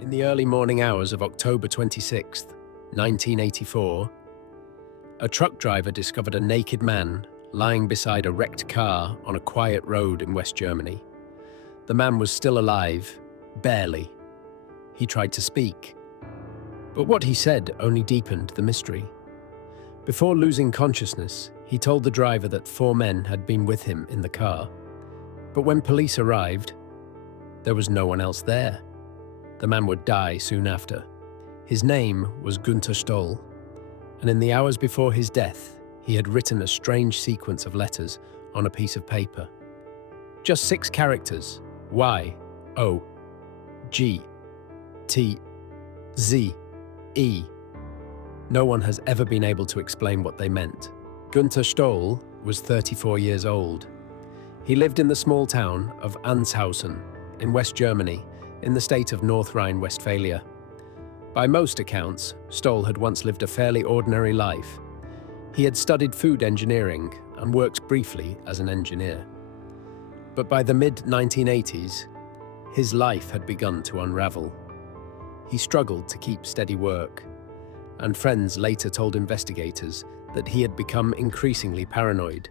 In the early morning hours of October 26, 1984, a truck driver discovered a naked man lying beside a wrecked car on a quiet road in West Germany. The man was still alive, barely. He tried to speak, but what he said only deepened the mystery. Before losing consciousness, he told the driver that 4 men had been with him in the car. But when police arrived, there was no one else there. The man would die soon after. His name was Günther Stoll, and in the hours before his death, he had written a strange sequence of letters on a piece of paper. Just 6 characters: Y, O, G, T, Z, E. No one has ever been able to explain what they meant. Günther Stoll was 34 years old. He lived in the small town of Unsolved in West Germany, in the state of North Rhine-Westphalia. By most accounts, Stoll had once lived a fairly ordinary life. He had studied food engineering and worked briefly as an engineer. But by the mid-1980s, his life had begun to unravel. He struggled to keep steady work, and friends later told investigators that he had become increasingly paranoid.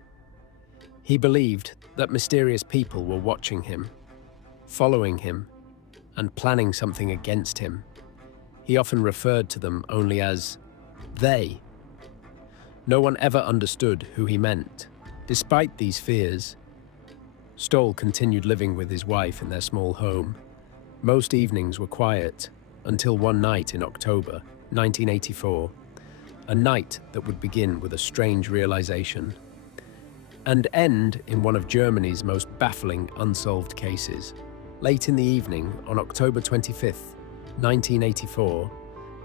He believed that mysterious people were watching him, following him, and planning something against him. He often referred to them only as they. No one ever understood who he meant. Despite these fears, Stoll continued living with his wife in their small home. Most evenings were quiet until one night in October 1984, a night that would begin with a strange realization and end in one of Germany's most baffling unsolved cases. Late in the evening on October 25th, 1984,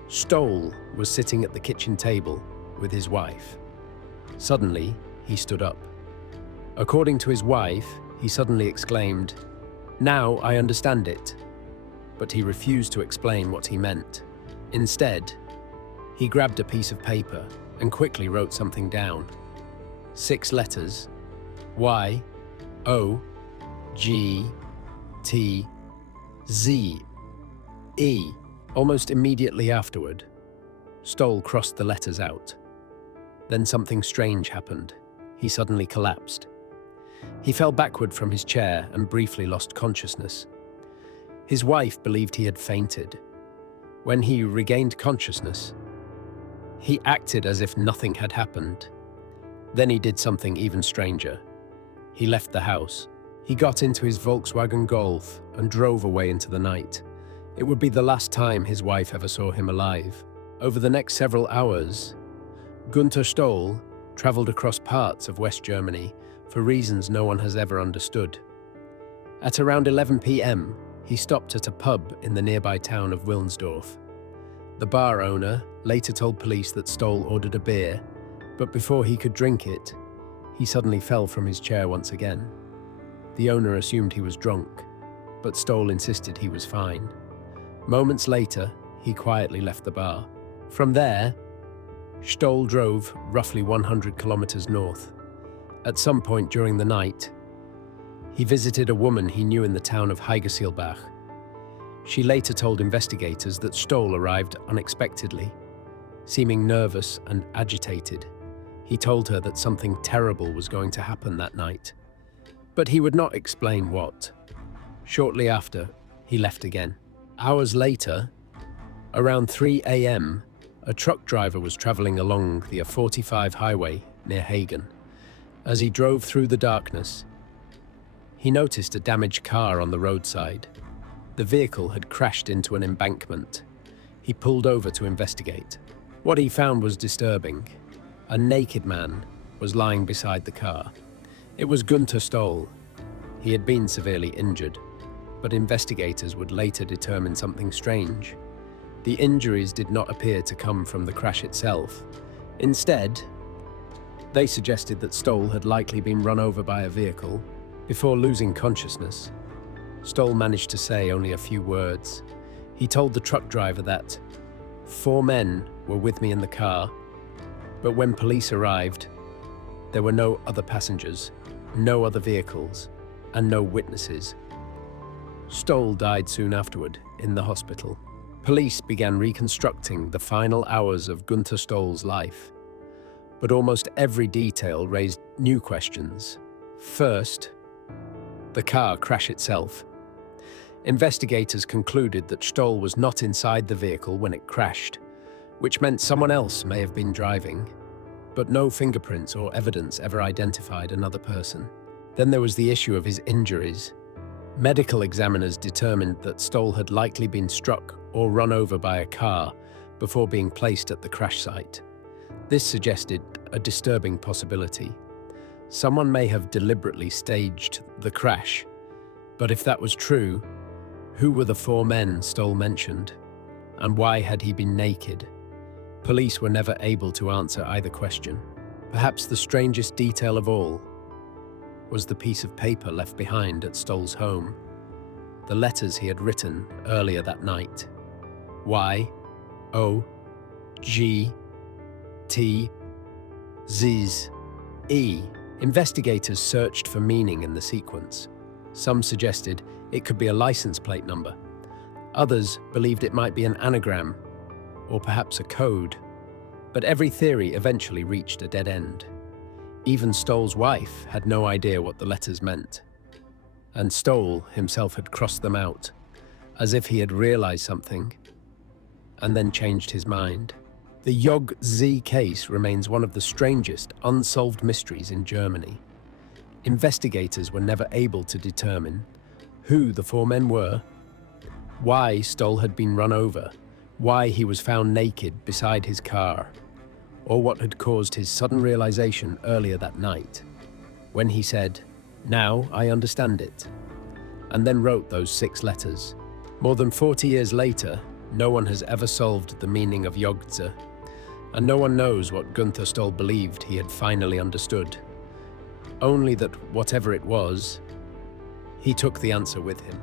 Stoll was sitting at the kitchen table with his wife. Suddenly, he stood up. According to his wife, he suddenly exclaimed, "Now I understand it." But he refused to explain what he meant. Instead, he grabbed a piece of paper and quickly wrote something down. 6 letters: Y, O, G, T, Z, E. Almost immediately afterward, Stoll crossed the letters out. Then something strange happened. He suddenly collapsed. He fell backward from his chair and briefly lost consciousness. His wife believed he had fainted. When he regained consciousness, he acted as if nothing had happened. Then he did something even stranger. He left the house. He got into his Volkswagen Golf and drove away into the night. It would be the last time his wife ever saw him alive. Over the next several hours, Günther Stoll traveled across parts of West Germany for reasons no one has ever understood. At around 11 p.m., he stopped at a pub in the nearby town of Wilnsdorf. The bar owner later told police that Stoll ordered a beer, but before he could drink it, he suddenly fell from his chair once again. The owner assumed he was drunk, but Stoll insisted he was fine. Moments later, he quietly left the bar. From there, Stoll drove roughly 100 kilometers north. At some point during the night, he visited a woman he knew in the town of Heigersielbach. She later told investigators that Stoll arrived unexpectedly, seeming nervous and agitated. He told her that something terrible was going to happen that night, but he would not explain what. Shortly after, he left again. Hours later, around 3 a.m., a truck driver was traveling along the A45 highway near Hagen. As he drove through the darkness, he noticed a damaged car on the roadside. The vehicle had crashed into an embankment. He pulled over to investigate. What he found was disturbing. A naked man was lying beside the car. It was Günther Stoll. He had been severely injured, but investigators would later determine something strange. The injuries did not appear to come from the crash itself. Instead, they suggested that Stoll had likely been run over by a vehicle. Before losing consciousness, Stoll managed to say only a few words. He told the truck driver that 4 men were with me in the car, but when police arrived, there were no other passengers, no other vehicles, and no witnesses. Stoll died soon afterward in the hospital. Police began reconstructing the final hours of Günther Stoll's life, but almost every detail raised new questions. First, the car crash itself. Investigators concluded that Stoll was not inside the vehicle when it crashed, which meant someone else may have been driving, but no fingerprints or evidence ever identified another person. Then there was the issue of his injuries. Medical examiners determined that Stoll had likely been struck or run over by a car before being placed at the crash site. This suggested a disturbing possibility. Someone may have deliberately staged the crash, but if that was true, who were the four men Stoll mentioned, and why had he been naked? Police were never able to answer either question. Perhaps the strangest detail of all was the piece of paper left behind at Stoll's home, the letters he had written earlier that night. YOGTZE. Investigators searched for meaning in the sequence. Some suggested it could be a license plate number. Others believed it might be an anagram, or perhaps a code. But every theory eventually reached a dead end. Even Stoll's wife had no idea what the letters meant. And Stoll himself had crossed them out, as if he had realized something, and then changed his mind. The YOGTZE case remains one of the strangest unsolved mysteries in Germany. Investigators were never able to determine who the four men were, why Stoll had been run over, why he was found naked beside his car, or what had caused his sudden realization earlier that night, when he said, "Now I understand it," and then wrote those 6 letters. More than 40 years later, no one has ever solved the meaning of YOGTZE, and no one knows what Günther Stoll believed he had finally understood. Only that whatever it was, he took the answer with him.